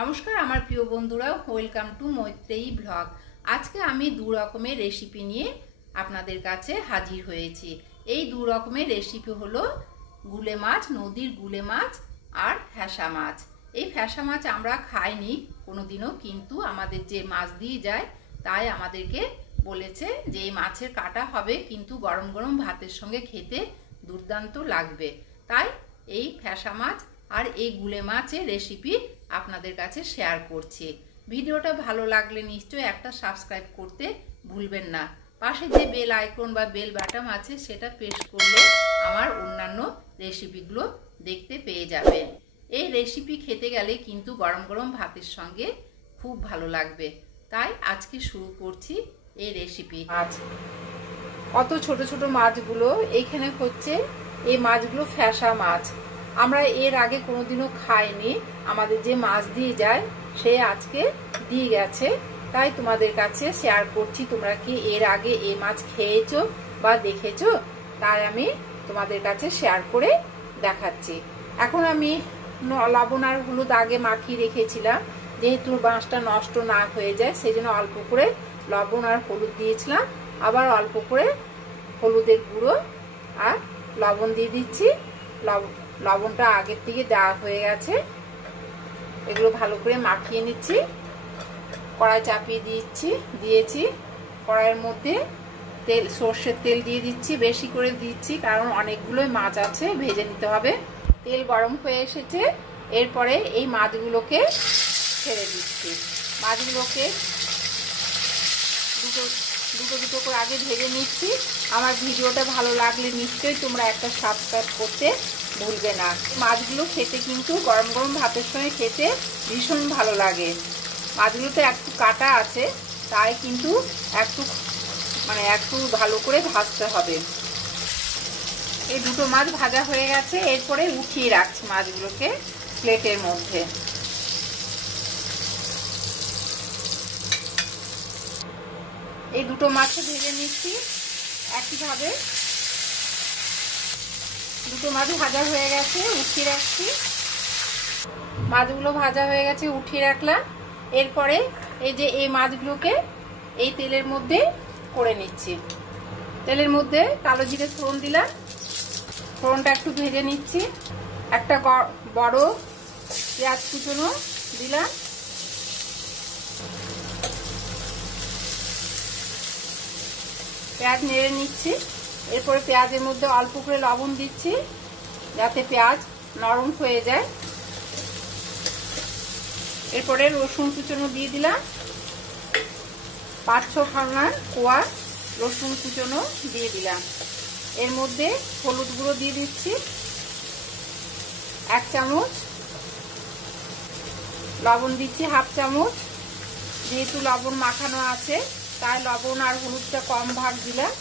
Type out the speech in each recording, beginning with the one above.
নমস্কার আমার প্রিয় বন্ধুরা, ওয়েলকাম টু মৈত্রেয়ী ব্লগ। আজকে আমি দু রকমের রেসিপি নিয়ে আপনাদের কাছে হাজির হয়েছি। এই দু রকমের রেসিপি হলো গুলে মাছ, নদীর গুলে মাছ আর ফ্যাসা মাছ। এই ফ্যাসা মাছ আমরা খাইনি কোনোদিনও, কিন্তু আমাদের যে মাছ দিয়ে যায় তাই আমাদেরকে বলেছে যে এই মাছের কাটা হবে, কিন্তু গরম গরম ভাতের সঙ্গে খেতে দুর্দান্ত লাগবে। তাই এই ফ্যাসা মাছ আর এই গুলে মাছের রেসিপি আপনাদের কাছে শেয়ার করছি। ভিডিওটা ভালো লাগলে নিশ্চয়ই একটা সাবস্ক্রাইব করতে ভুলবেন না। পাশে যে বেল আইকন বা বেল বাটন আছে সেটা প্রেস করলে আমার অন্যান্য রেসিপিগুলো দেখতে পেয়ে যাবেন। এই রেসিপি খেতে গেলে কিন্তু গরম গরম ভাতের সঙ্গে খুব ভালো লাগবে। তাই আজকে শুরু করছি এই রেসিপি। মাছ, কত ছোট ছোট মাছগুলো এইখানে হচ্ছে, এই মাছগুলো ফ্যাসা মাছ। আমরা এর আগে কোনোদিনও খাইনি, আমাদের যে মাছ দিয়ে যায় সে আজকে দিয়ে গেছে, তাই তোমাদের কাছে শেয়ার করছি। তোমরা কি এর আগে এই মাছ খেয়েছো বা দেখেছো? তাই আমি তোমাদের কাছে শেয়ার করে দেখাচ্ছি। এখন আমি লবণ আর হলুদ আগে মাখিয়ে রেখেছিলাম, যেহেতু মাছটা নষ্ট না হয়ে যায় সেই জন্য অল্প করে লবণ আর হলুদ দিয়েছিলাম। আবার অল্প করে হলুদের গুঁড়ো আর লবণ দিয়ে দিচ্ছি। লবণটা আগের থেকে দেওয়া হয়ে গেছে। এগুলো ভালো করে মাখিয়ে নিচ্ছি। কড়াই চাপিয়ে দিয়েছি। কড়াইয়ের মধ্যে তেল, সর্ষের তেল দিয়ে দিচ্ছি, বেশি করে দিচ্ছি কারণ অনেকগুলোই মাছ আছে, ভেজে নিতে হবে। তেল গরম হয়ে এসেছে, এরপরে এই মাছগুলোকে ছেড়ে দিচ্ছি। মাছগুলোকে দুটো করে আগে ভেজে নিচ্ছি। আমার ভিডিওটা ভালো লাগলে নিশ্চয়ই তোমরা একটা সাবস্ক্রাইব করতে ভুলবে না। মাছগুলো খেতে কিন্তু গরম গরম ভাতের সঙ্গে খেতে ভীষণ ভালো লাগে। মাছগুলোতে একটু কাটা আছে, তাই কিন্তু একটু ভালো করে ভাজতে হবে। এই দুটো মাছ ভাজা হয়ে গেছে, এরপরে উঠিয়ে রাখছি মাছগুলোকে প্লেটের মধ্যে। এই দুটো মাছও ভেজে নিচ্ছি একইভাবে। দুটো মাছ ভাজা হয়ে গেছে, উঠিয়ে রাখছি। মাছগুলো ভাজা হয়ে গেছে, উঠিয়ে রাখলাম। এরপরে এই যে এই মাছগুলোকে এই তেলের মধ্যে করে নিচ্ছি। তেলের মধ্যে কালো জিরে ফোড়ন দিলাম, ফোড়নটা একটু ভেজে নিচ্ছি। একটা বড় পেঁয়াজ কুচনো দিলাম। পেঁয়াজ নেড়ে নিচ্ছি। এরপরে পেঁয়াজের মধ্যে অল্প করে লবণ দিচ্ছি যাতে পেঁয়াজ নরম হয়ে যায়। এরপরে রসুন কুচনো দিয়ে দিলাম, 5-6 খানা কোয়া রসুন কুচনো দিয়ে দিলাম। এর মধ্যে হলুদ গুঁড়ো দিয়ে দিচ্ছি 1 চামচ, লবণ দিচ্ছি 1/2 চামচ। যেহেতু লবণ মাখানো আছে তাই লবণ আর হলুদটা কম ভাগ দিলাম।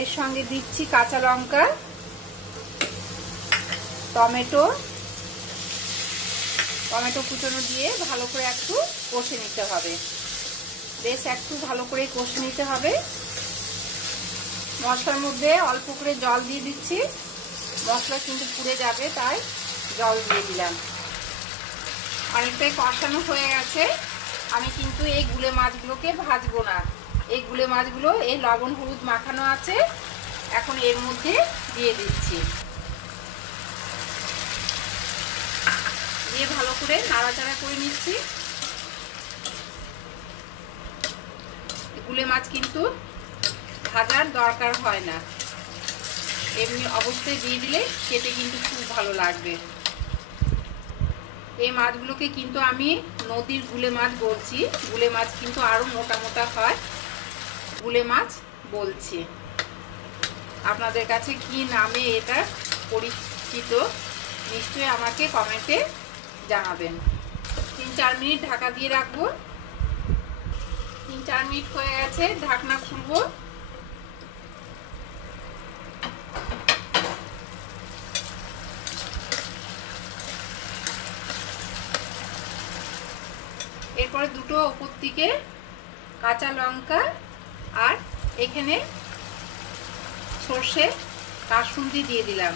এর সঙ্গে দিচ্ছি কাঁচা লঙ্কা, টমেটো কুচনো দিয়ে ভালো করে একটু কষে নিতে হবে। বেশ একটু ভালো করে কষে নিতে হবে। মশলার মধ্যে অল্প করে জল দিয়ে দিচ্ছি, মশলা কিন্তু পুড়ে যাবে তাই জল দিয়ে দিলাম। অনেকটাই কষানো হয়ে গেছে। আমি কিন্তু এই গুলে মাছগুলোকে ভাজবো না। এই গুলে মাছগুলো এই লবণ হলুদ মাখানো আছে, এখন এর মধ্যে দিয়ে দিচ্ছি। দিয়ে ভালো করে নাড়াচাড়া করে নিচ্ছি। গুলে মাছ কিন্তু ভাজার দরকার হয় না, এমনি অবস্থায় দিয়ে দিলে খেতে কিন্তু খুব ভালো লাগবে। এই মাছগুলোকে কিন্তু আমি নদীর গুলে মাছ বলছি। গুলে মাছ কিন্তু আরো মোটা মোটা হয়, গুলে মাছ বলছি। আপনাদের কাছে কি নামে এটা পরিচিত নিশ্চয়ই আমাকে কমেন্টে জানাবেন। 3-4 মিনিট ঢাকা দিয়ে রাখবো। 3-4 মিনিট হয়ে গেছে, ঢাকনা খুলবো। এরপরে দুটো উপর থেকে কাঁচা লঙ্কা আর এখানে সর্ষে কাসুন্দি দিয়ে দিলাম।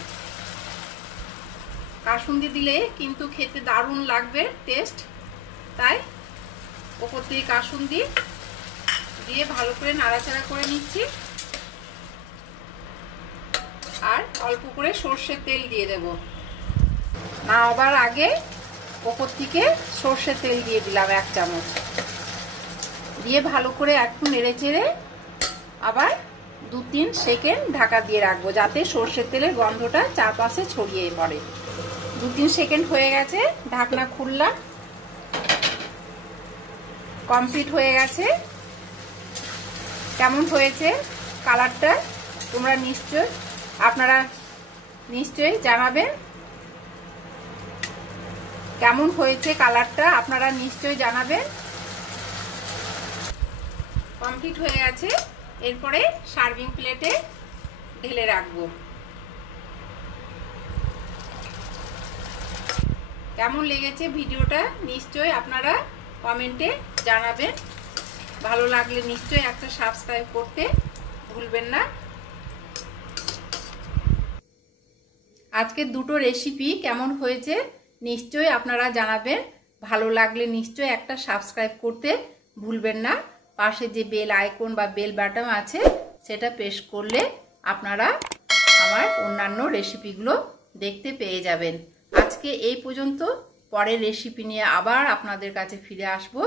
কাসুন্দি দিলে কিন্তু খেতে দারুণ লাগবে টেস্ট, তাই ওপর থেকে কাসুন্দি দিয়ে ভালো করে নাড়াচাড়া করে নিচ্ছি। আর অল্প করে সর্ষের তেল দিয়ে দেব। নামাবার আগে ওপর থেকে সর্ষের তেল দিয়ে দিলাম 1 চামচ, দিয়ে ভালো করে একটু নেড়ে চেড়ে আবার 2-3 সেকেন্ড ঢাকা দিয়ে রাখবো, যাতে সর্ষের তেলের গন্ধটা চারপাশে ছড়িয়ে পড়ে। 2-3 সেকেন্ড হয়ে গেছে, ঢাকনা খুললাম। কমপ্লিট হয়ে গেছে। কেমন হয়েছে কালারটা আপনারা নিশ্চয়ই জানাবেন। কেমন হয়েছে কালারটা আপনারা নিশ্চয়ই জানাবেন। কমপ্লিট হয়ে গেছে। এরপরে সার্ভিং প্লেটে ঢেলে রাখবো। কেমন লেগেছে ভিডিওটা নিশ্চয়ই আপনারা কমেন্টে জানাবেন। ভালো লাগলে নিশ্চয়ই একটা সাবস্ক্রাইব করতে ভুলবেন না। আজকের দুটো রেসিপি কেমন হয়েছে নিশ্চয়ই আপনারা জানাবেন। ভালো লাগলে নিশ্চয়ই একটা সাবস্ক্রাইব করতে ভুলবেন না। পাশে যে বেল আইকন বা বেল বাটন আছে সেটা প্রেস করলে আপনারা আমার অন্যান্য রেসিপিগুলো দেখতে পেয়ে যাবেন। আজকে এই পর্যন্ত। পরের রেসিপি নিয়ে আবার আপনাদের কাছে ফিরে আসবো।